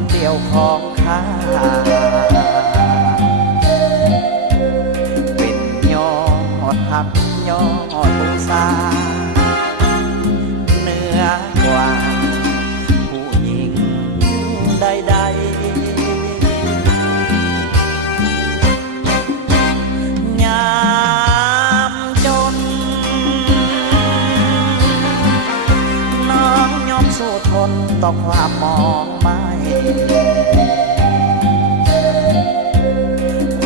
คนเดียวของข้าเป็นยอดหักยอดบูชาเหนือกว่าผู้หญิงใดๆยามจนน้องยอมสู้ทนต่อความมองไม่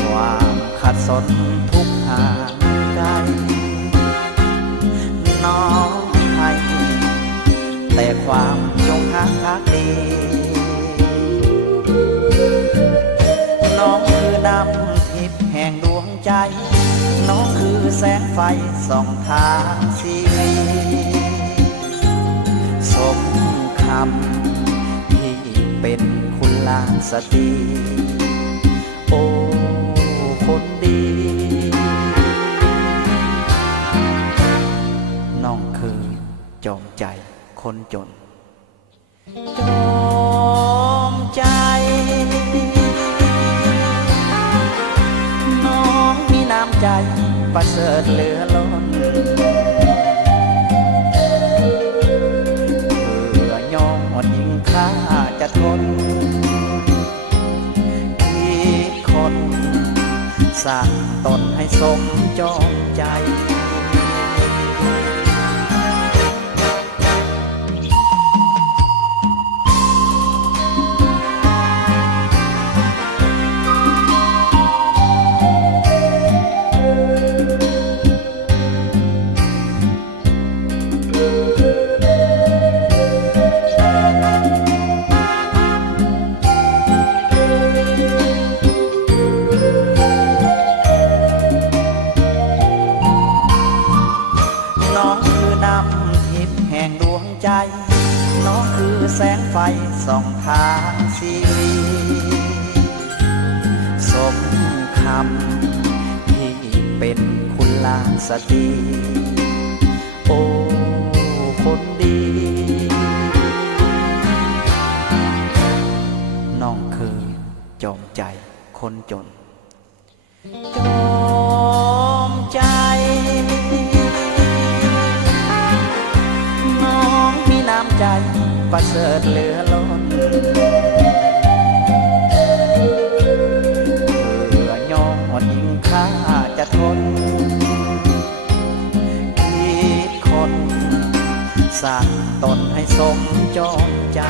ความขัดสนทุกห่างไกลน้องให้แต่ความจงรักภักดีน้องคือน้ำทิพย์แห่งดวงใจน้องคือแสงไฟส่องทางชีวิตสมคำที่เป็นคุณลานสตรีโอ้คนดีน้องคือจอมใจคนจนจอมใจน้องมีน้ำใจประเสริฐเหลือล้นเพื่อยอดยิ่งข้าจะทนคิดคนสร้างตนให้สมจอมใจน้องคือแสงไฟส่องทางชีวิตสมคำที่เป็นคุณลานสตรีโอ้คนดีน้องคือจอมใจคนจนจอมใจน้ำใจประเสริฐเหลือล้นเพื่อยอดยิ่งข้าจะทนคิดคนสร้างตนให้สมจอมใจ